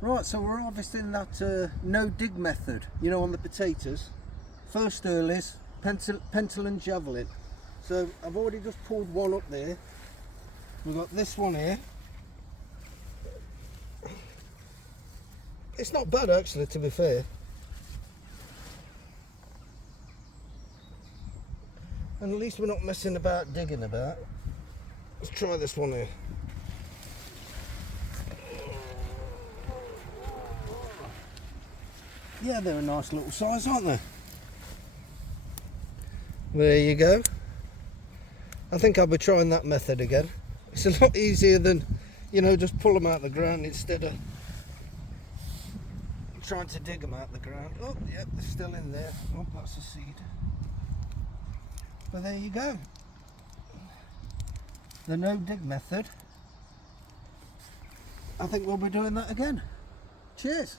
Right, so we're harvesting that no dig method, you know, on the potatoes. First earlies, pencil and javelin. So I've already just pulled one up there. We've got this one here. It's not bad actually, to be fair. And at least we're not messing about digging about. Let's try this one here. Yeah, they're a nice little size, aren't they? There you go. I think I'll be trying that method again. It's a lot easier than, you know, just pull them out of the ground instead of trying to dig them out of the ground. Oh, yeah, they're still in there. Oh, that's a seed. But there you go. The no dig method. I think we'll be doing that again. Cheers.